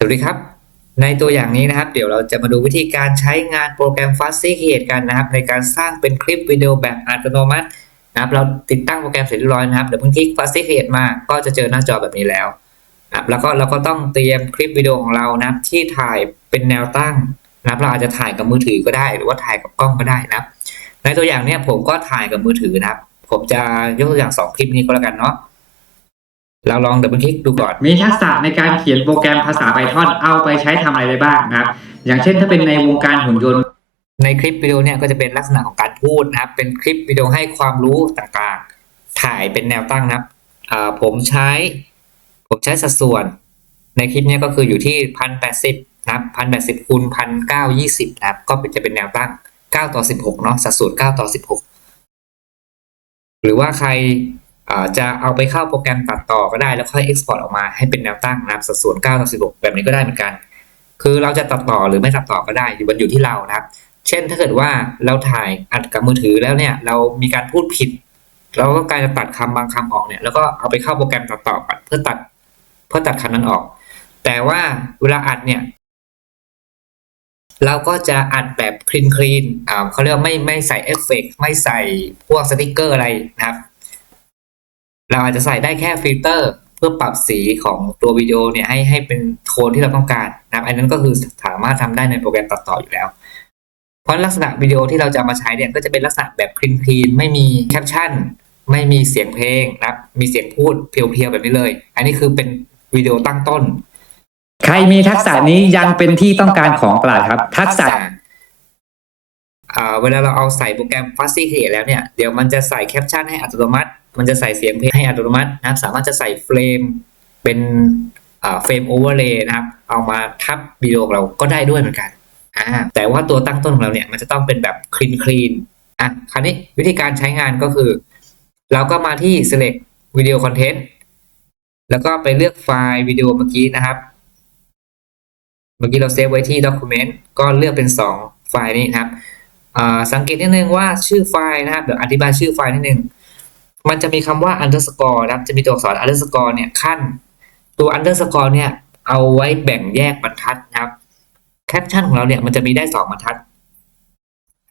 สวัสดีครับ ในตัวอย่างนี้นะครับ เดี๋ยวเราจะมาดูวิธีการใช้งานโปรแกรม f a s t i c a t e กันนะครับ ในการสร้างเป็นคลิปวิดีโอแบบอัตโนมัตินะครับ เราติดตั้งโปรแกรมเสร็จเรียบร้อยนะครับเดี๋ยวเพิ่งคลิก f a s t i c a t e มาก็จะเจอหน้าจอแบบนี้แล้วนะครับแล้วก็เราก็ต้องเตรียมคลิปวิดีโอของเรานะครับ ที่ถ่ายเป็นแนวตั้งนะครับเราอาจจะถ่ายกับมือถือก็ได้ หรือว่าถ่ายกับกล้องก็ได้นะครับ ในตัวอย่างเนี้ยผมก็ถ่ายกับมือถือนะครับ ผมจะยกตัวอย่างสองคลิปนี้ก็แล้วกันเนาะ เราลองดับเบิลคลิกดูก่อน มีทักษะในการเขียนโปรแกรมภาษา Python เอาไปใช้ทำอะไรได้บ้างนะครับ อย่างเช่นถ้าเป็นในวงการหุ่นยนต์ ในคลิปวิดีโอเนี่ยก็จะเป็นลักษณะของการพูดนะครับ เป็นคลิปวิดีโอให้ความรู้ต่างๆ ถ่ายเป็นแนวตั้งนะครับอ่าผมใช้ ผมใช้สัดส่วน ในคลิปเนี้ก็คืออยู่ที่พันแปดสิบนะครับพันแปดสิบคูณพันเก้ายี่สิบนะครับ ก็จะเป็นแนวตั้งเก้าต่อสิบหกเนาะสัดส่วนเก้าต่อสิบหกหรือว่าใครอ่า จะเอาไปเข้าโปรแกรมตัดต่อก็ได้แล้วค่อย export ออกมาให้เป็นแนวตั้งนะครับสัดส่วน9ต่อ16 แบบนี้ก็ได้เหมือนกัน คือเราจะตัดต่อหรือไม่ตัดต่อก็ได้อยู่มันอยู่ที่เรานะครับ เช่นถ้าเกิดว่าเราถ่ายอัดกับมือถือแล้วเนี่ยเรามีการพูดผิด เราก็การจะตัดคำบางคำออกเนี่ยแล้วก็เอาไปเข้าโปรแกรมตัดต่อก่อนเพื่อตัดเพื่อตัดคำนั้นออก แต่ว่าเวลาอัดเนี่ยเราก็จะอัดแบบคลีนคลีนอ่าเขาเรียกไม่ไม่ใส่เอฟเฟกต์ไม่ใส่พวกสติกเกอร์อะไรนะครับ เราอาจจะใส่ได้แค่ฟิลเตอร์เพื่อปรับสีของตัววิดีโอเนี่ยให้ให้เป็นโทนที่เราต้องการนะครับอันนั้นก็คือสามารถทำได้ในโปรแกรมตัดต่ออยู่แล้ว เพราะลักษณะวิดีโอที่เราจะมาใช้เนี่ยก็จะเป็นลักษณะแบบคลีนคลีนไม่มีแคปชั่นไม่มีเสียงเพลงนะครับมีเสียงพูดเพียวๆแบบนี้เลย อันนี้คือเป็นวิดีโอตั้งต้น ใครมีทักษะนี้ยังเป็นที่ต้องการของตลาดครับ ทักษะ เวลาเราเอาใส่โปรแกรม f a s t i c a t e แล้วเนี่ยเดี๋ยวมันจะใส่แคปชั่นให้อัตโนมัติ มันจะใส่เสียงเพลงให้อัตโนมัตินะครับสามารถจะใส่เฟรมเป็นเฟรมโอเวอร์เลย์นะครับ เอามาทับวิดีโอเราก็ได้ด้วยเหมือนกันอ่าแต่ว่าตัวตั้งต้นของเราเนี่ยมันจะต้องเป็นแบบคลีนคลีนอะคราวนี้วิธีการใช้งานก็คือ เราก็มาที่ select video content แล้วก็ไปเลือกไฟล์วิดีโอเมื่อกี้นะครับ เมื่อกี้เราเซฟไว้ที่ document ก็เลือกเป็น 2 ไฟล์นี้นะครับ สังเกตนิดนึงว่าชื่อไฟล์นะครับเดี๋ยวอธิบายชื่อไฟล์นิดนึง มันจะมีคำว่า underscore นะครับ จะมีตัวอักษร underscore เนี่ยขั้น ตัว underscore เนี่ยเอาไว้แบ่งแยกบรรทัดนะครับแคปชั่นของเราเนี่ยมันจะมีได้ 2บรรทัด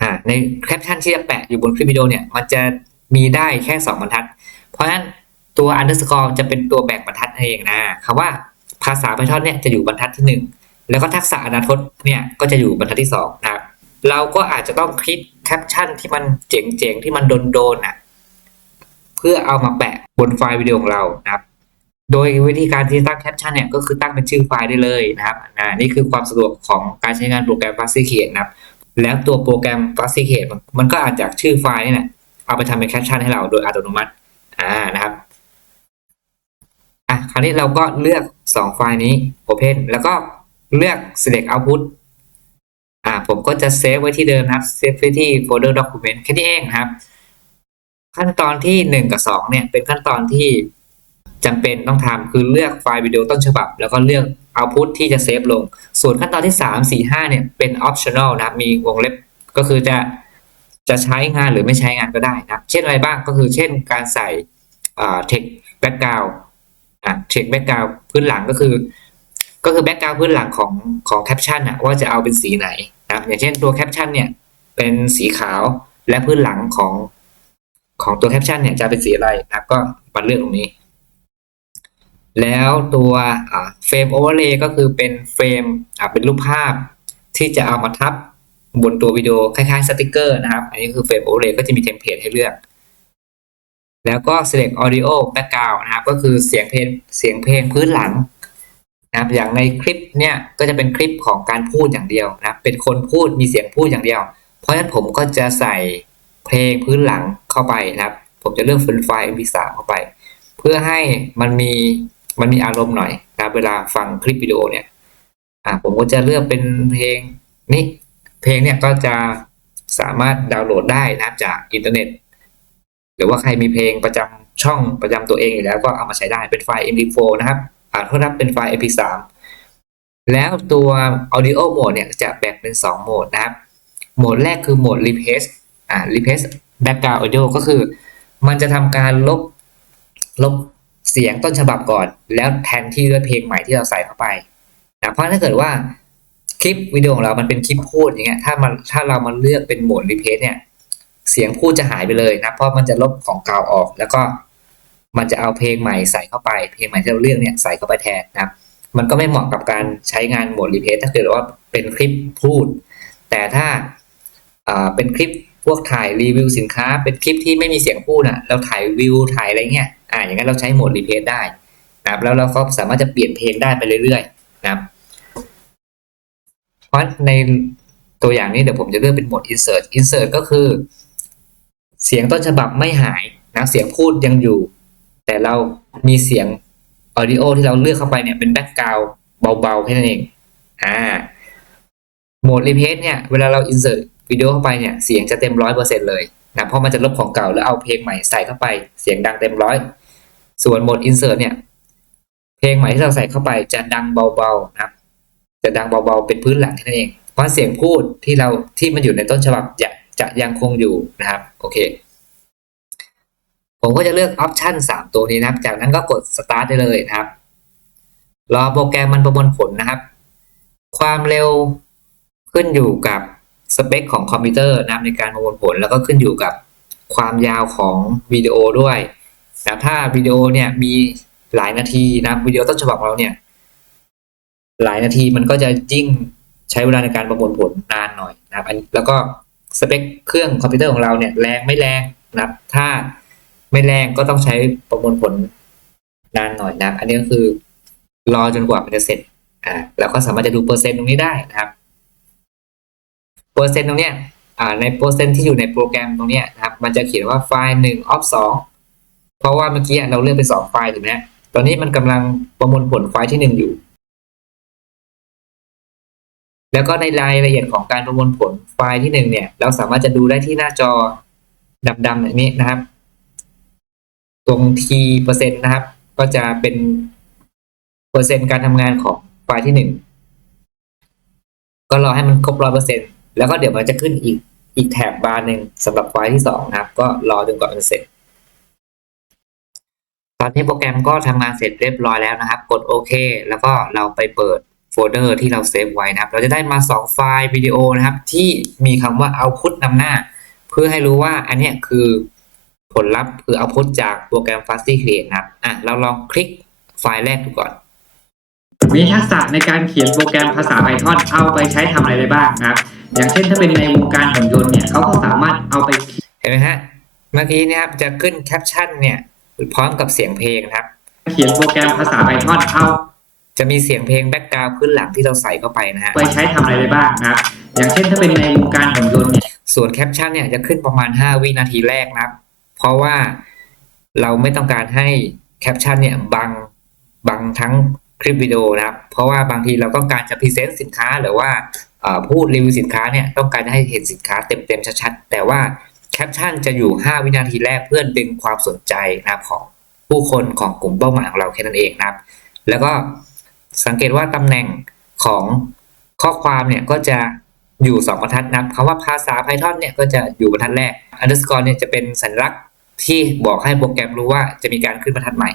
อ่าในแคปชั่นที่จะแปะอยู่บนคลิปวิดีโอเนี่ยมันจะมีได้แค่ 2บรรทัด เพราะฉะนั้นตัว underscore จะเป็นตัวแบ่งบรรทัดเองนะคำว่าภาษา Python เนี่ยจะอยู่บรรทัดที่ 1 แล้วก็ทักษะอนาคตเนี่ยก็จะอยู่บรรทัดที่2นะ เราก็อาจจะต้องคิดแคปชั่นที่มันเจ๋งๆ ที่มันโดนๆน่ะเพื่อเอามาแปะบนไฟล์วิดีโอของเรานะครับ โดยวิธีการที่ตั้งแคปชั่นเนี่ยก็คือตั้งเป็นชื่อไฟล์ได้เลยนะครับนี่คือความสะดวกของการใช้งานโปรแกรม f a s t i c a t e นะครับ แล้วตัวโปรแกรม f a s t i c a t e มันมันก็อาจจากชื่อไฟล์นี่แหละเอาไปทำเป็นแคปชั่นให้เราโดยอัตโนมัติอ่านะครับอะคราวนี้เราก็เลือก 2 ไฟล์นี้ Open แล้วก็เลือก Select Output อ่าผมก็จะเซฟไว้ที่เดิมนะครับเซฟไว้ที่โฟลเดอร์ Document แค่นี้เองครับ ขั้นตอนที่ 1 กับ 2 เนี่ย เป็นขั้นตอนที่จำเป็นต้องทำคือเลือกไฟล์วิดีโอต้นฉบับ แล้วก็เลือก Output ที่จะเซฟลง ส่วนขั้นตอนที่ 3 4 5 เนี่ยเป็น Optional นะครับ มีวงเล็บก็คือจะจะใช้งานหรือไม่ใช้งานก็ได้นะครับ เช่นอะไรบ้างก็คือเช่นการใส่อ่า text background อะ text background พื้นหลังก็คือ ก็คือ background พื้นหลังของของแคปชั่นอะว่าจะเอาเป็นสีไหน นะครับอย่างเช่นตัวแคปชั่นเนี่ยเป็นสีขาวและพื้นหลังของของตัวแคปชั่นเนี่ยจะเป็นสีอะไรนะครับก็มาเลือกตรงนี้ แล้วตัวเฟรมโอเวอร์เลย์ก็คือเป็นเฟรมเป็นรูปภาพที่จะเอามาทับบนตัววิดีโอคล้ายๆสติกเกอร์นะครับ อันนี้คือเฟรมโอเวอร์เลย์ก็จะมีเทมเพลตให้เลือก แล้วก็ select audio background นะครับ ก็คือเสียงเพลงเสียงเพลงพื้นหลัง นะครับอย่างในคลิปเนี่ยก็จะเป็นคลิปของการพูดอย่างเดียวนะเป็นคนพูดมีเสียงพูดอย่างเดียว เพราะฉะนั้นผมก็จะใส่เพลงพื้นหลังเข้าไปนะครับ ผมจะเลือกไฟล์ mp3 เข้าไป เพื่อให้มันมีมันมีอารมณ์หน่อยนะเวลาฟังคลิปวิดีโอเนี่ยอ่าผมก็จะเลือกเป็นเพลงนี่เพลงเนี่ยก็จะสามารถดาวน์โหลดได้นะจากอินเทอร์เน็ต หรือว่าใครมีเพลงประจำช่องประจำตัวเองอยู่แล้วก็เอามาใช้ได้เป็นไฟล์ mp4 นะครับ อ่าโทษนะครับเป็นไฟล์ mp3 แล้วตัว audio mode เนี่ยจะแบ่งเป็น 2 โหมดนะครับ โหมดแรกคือโหมด replace อ่า replace background audio ก็คือ มันจะทำการลบลบเสียงต้นฉบับก่อน แล้วแทนที่ด้วยเพลงใหม่ที่เราใส่เข้าไปนะเพราะถ้าเกิดว่าคลิปวิดีโอของเรามันเป็นคลิปพูดอย่างเงี้ยถ้ามันถ้าเรามาเลือกเป็นโหมดรีเพลย์เนี่ย เสียงพูดจะหายไปเลยนะ เพราะมันจะลบของเก่าออก แล้วก็ มันจะเอาเพลงใหม่ใส่เข้าไป เพลงใหม่ที่เราเลือกเนี่ยใส่เข้าไปแทนนะครับ มันก็ไม่เหมาะกับการใช้งานโหมดรีเพลย์ถ้าเกิดว่าเป็นคลิปพูด แต่ถ้าเป็นคลิปพวกถ่ายรีวิวสินค้า เป็นคลิปที่ไม่มีเสียงพูดอะเราถ่ายวิวถ่ายอะไรเงี้ย อ่า อย่างนั้นเราใช้โหมดรีเพลย์ได้นะครับ แล้วเราก็สามารถจะเปลี่ยนเพลงได้ไปเรื่อยๆนะครับ เพราะในตัวอย่างนี้เดี๋ยวผมจะเลือกเป็นโหมด insert insert ก็คือ เสียงต้นฉบับไม่หายนะ เสียงพูดยังอยู่ แต่เรามีเสียง audio ที่เราเลือกเข้าไปเนี่ยเป็นแบ็กกราวด์เบาๆแค่นั้นเองอ่าโหมด replace เนี่ยเวลาเรา insert วิดีโอเข้าไปเนี่ยเสียงจะเต็มร้อยเปอร์เซ็นต์เลยนะเพราะมันจะลบของเก่าแล้วเอาเพลงใหม่ใส่เข้าไปเสียงดังเต็มร้อยส่วนโหมด insert เนี่ยเพลงใหม่ที่เราใส่เข้าไปจะดังเบาๆนะครับ จะดังเบาๆเป็นพื้นหลังแค่นั้นเองเพราะเสียงพูดที่เราที่มันอยู่ในต้นฉบับจะจะยังคงอยู่นะครับ โอเค ผมก็จะเลือกออปชัน3 ตัวนี้นะครับ จากนั้นก็กด start ได้เลยนะครับ รอโปรแกรมมันประมวลผลนะครับ ความเร็วขึ้นอยู่กับสเปคของคอมพิวเตอร์นะครับในการประมวลผล แล้วก็ขึ้นอยู่กับความยาวของวิดีโอด้วยนะถ้าวิดีโอเนี่ยมีหลายนาทีนะวิดีโอต้นฉบับเราเนี่ย หลายนาทีมันก็จะยิ่งใช้เวลาในการประมวลผลนานหน่อยนะครับแล้วก็สเปคเครื่องคอมพิวเตอร์ของเราเนี่ยแรงไม่แรงนะครับถ้า ไม่แรงก็ต้องใช้ประมวลผลนานหน่อยนะอันนี้ก็คือ รอจนกว่ามันจะเสร็จอ่าแล้วก็สามารถจะดูเปอร์เซ็นต์ตรงนี้ได้นะครับ เปอร์เซ็นต์ตรงเนี้ยอ่าในเปอร์เซ็นต์ที่อยู่ในโปรแกรมตรงเนี้ยนะครับ มันจะเขียนว่าไฟล์หนึ่งออฟสองเพราะว่าเมื่อกี้เราเลือกไปสองไฟล์ถูกไหมตอนนี้มันกำลังประมวลผลไฟล์ที่หนึ่งอยู่ แล้วก็ในรายละเอียดของการประมวลผลไฟล์ที่หนึ่งเนี่ย เราสามารถจะดูได้ที่หน้าจอดำๆแบบนี้นะครับ ตรง t เปอร์เซ็นต์นะครับ ก็จะเป็นเปอร์เซ็นต์การทำงานของไฟล์ที่หนึ่งก็รอให้มันครบร้อยเปอร์เซ็นต์แล้วก็เดี๋ยวมันจะขึ้นอีกอีกแถบบาร์หนึ่งสำหรับไฟล์ที่สองนะครับ ก็รอจนกว่ามันเสร็จ ตอนนี้โปรแกรมก็ทำงานเสร็จเรียบร้อยแล้วนะครับ กดโอเค แล้วก็เราไปเปิดโฟลเดอร์ที่เราเซฟไว้นะครับ เราจะได้มา2ไฟล์วิดีโอนะครับ ที่มีคำว่า output นำหน้า เพื่อให้รู้ว่าอันนี้คือ ผลลัพธ์คือ output จากโปรแกรม Fastly Create นะครับ อะ เราลองคลิกไฟล์แรกดูก่อน มีทักษะในการเขียนโปรแกรมภาษา Python เอาไปใช้ทำอะไรได้บ้างนะครับ อย่างเช่นถ้าเป็นในวงการหุ่นยนต์เนี่ยเขาก็สามารถเอาไป เห็นไหมฮะ เมื่อกี้เนะครับจะขึ้นแคปชั่นเนี่ยพร้อมกับเสียงเพลงนะครับ เขียนโปรแกรมภาษา Python เอาจะมีเสียงเพลงแบ็กกราวด์พื้นหลังที่เราใส่เข้าไปนะฮะ ไปใช้ทำอะไรได้บ้างนะครับ อย่างเช่นถ้าเป็นในวงการหุ่นยนต์เนี่ย ส่วนแคปชั่นเนี่ยจะขึ้นประมาณ 5 วินาทีแรกนะครับ เพราะว่าเราไม่ต้องการให้แคปชั่นเนี่ยบังบังทั้งคลิปวิดีโอนะครับ เพราะว่าบางทีเราต้องการจะพรีเซนต์สินค้าหรือว่าพูดรีวิวสินค้าเนี่ยต้องการจะให้เห็นสินค้าเต็มๆชัดๆ แต่ว่าแคปชั่นจะอยู่ 5 วินาทีแรกเพื่อดึงความสนใจนะครับของผู้คนของกลุ่มเป้าหมายของเราแค่นั้นเองนะครับ แล้วก็สังเกตว่าตำแหน่งของข้อความเนี่ยก็จะอยู่ 2 บรรทัดนะครับคำว่าภาษา Python เนี่ยก็จะอยู่บรรทัดแรก underscore เนี่ยจะเป็นสัญลักษณ์ ที่บอกให้โปรแกรมรู้ว่าจะมีการขึ้นบรรทัดใหม่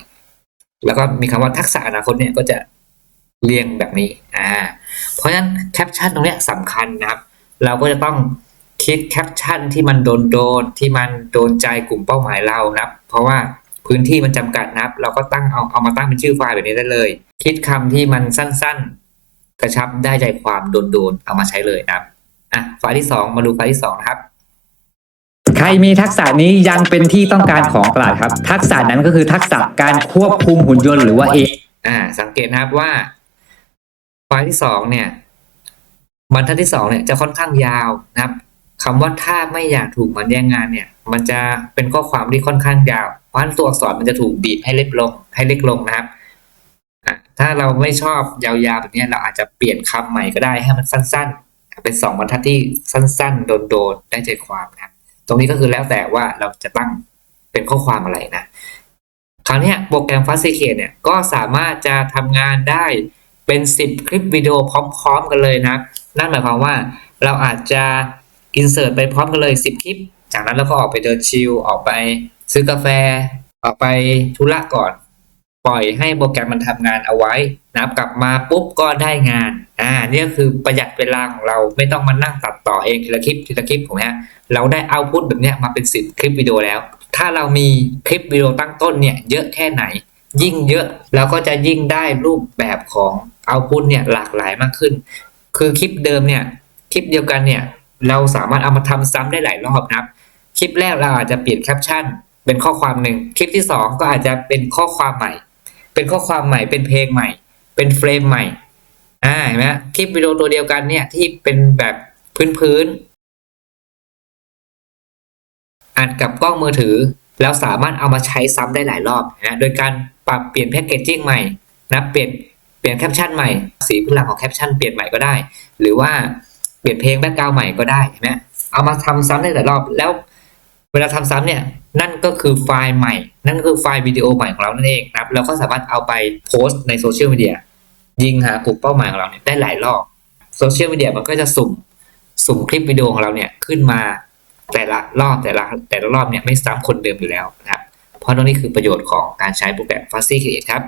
แล้วก็มีคำว่าทักษะอนาคตเนี่ยก็จะเรียงแบบนี้ อ่า เพราะฉะนั้นแคปชั่นตรงนี้ยสำคัญนะครับ เราก็จะต้องคิดแคปชั่นที่มันโดนโดนๆที่มันโดนใจกลุ่มเป้าหมายเรานะครับ เพราะว่าพื้นที่มันจำกัดนะครับ เราก็ตั้งเอาเอามาตั้งเป็นชื่อไฟล์แบบนี้ได้เลย คิดคำที่มันสั้นๆ กระชับได้ใจความโดนๆเอามาใช้เลยนะครับ อะไฟล์ที่สองมาดูไฟล์ที่สองนะครับ ครมีทักษะนี้ยังเป็นที่ต้องการของตลาดครับ ทักษะนั้นก็คือทักษะการควบคุมหุ่นยนต์หรือว่า A อ่า สังเกตนะครับว่าไฟล์ที่สองเนี่ยบรรทัดที่สองเนี่ยจะค่อนข้างยาวนะครับคำว่าถ้าไม่อยากถูกมันแย่งงานเนี่ย มันจะเป็นข้อความที่ค่อนข้างยาวเพราะฉะนั้นตัวอักษรมันจะถูกบีบให้เล็กลง ให้เล็กลงนะครับถ้าเราไม่ชอบยาวๆแบบนี้เราอาจจะเปลี่ยนคำใหม่ก็ได้ให้มันสั้น ๆ เป็นสองบรรทัดที่สั้น ๆ โดนๆได้ใจความนะครับ ตรงนี้ก็คือแล้วแต่ว่าเราจะตั้งเป็นข้อความอะไรนะ คราวนี้โปรแกรม Facilitate เนี่ยก็สามารถจะทำงานได้เป็น 10 คลิปวิดีโอพร้อม ๆ กันเลยนะ นั่นหมายความว่าเราอาจจะ insert ไปพร้อมกันเลย 10 คลิป จากนั้นเราก็ออกไปเดินชิลออกไปซื้อกาแฟ ออกไปธุระก่อน ปล่อยให้โปรแกรมมันทำงานเอาไว้นะกลับมาปุ๊บก็ได้งานอ่าเนี่ยคือประหยัดเวลาของเราไม่ต้องมานั่งตัดต่อเองทีละคลิปทีละคลิปผมนะเราได้เอาพุตแบบเนี้ยมาเป็นสิบคลิปวิดีโอแล้ว ถ้าเรามีคลิปวิดีโอตั้งต้นเนี่ยเยอะแค่ไหน ยิ่งเยอะเราก็จะยิ่งได้รูปแบบของเอาพุตเนี่ยหลากหลายมากขึ้น คือคลิปเดิมเนี่ยคลิปเดียวกันเนี่ยเราสามารถเอามาทำซ้ำได้หลายรอบนะครับคลิปแรกเราอาจจะเปลี่ยนแคปชั่นเป็นข้อความหนึ่งคลิปที่สองก็อาจจะเป็นข้อความใหม่ เป็นข้อความใหม่เป็นเพลงใหม่ เป็นเฟรมใหม่อ่าเห็นไหมคลิปวิดีโอตัวเดียวกันเนี่ยที่เป็นแบบพื้นๆอัดกับกล้องมือถือ แล้วสามารถเอามาใช้ซ้ำได้หลายรอบนะโดยการปรับเปลี่ยนแพคเกจจิ้งใหม่นะเปลี่ยนเปลี่ยนแคปชั่นใหม่ สีพื้นหลังของแคปชั่นเปลี่ยนใหม่ก็ได้ หรือว่าเปลี่ยนเพลงแบ็กกราวใหม่ก็ได้เห็นไหมเอามาทำซ้ำได้หลายรอบแล้ว เวลาทำซ้ำเนี่ยนั่นก็คือไฟล์ใหม่ นั่นก็คือไฟล์วิดีโอใหม่ของเรานั่นเองนะครับเราก็สามารถเอาไปโพสต์ในโซเชียลมีเดียยิงหากลุ่มเป้าหมายของเราเนี่ยได้หลายรอบโซเชียลมีเดียมันก็จะสุ่มสุ่มคลิปวิดีโอของเราเนี่ยขึ้นมาแต่ละรอบแต่ละแต่ละรอบเนี่ยไม่ซ้ำคนเดิมอยู่แล้วนะครับ เพราะตรงนี้คือประโยชน์ของการใช้โปรแกรม Fuzzy Create ครับ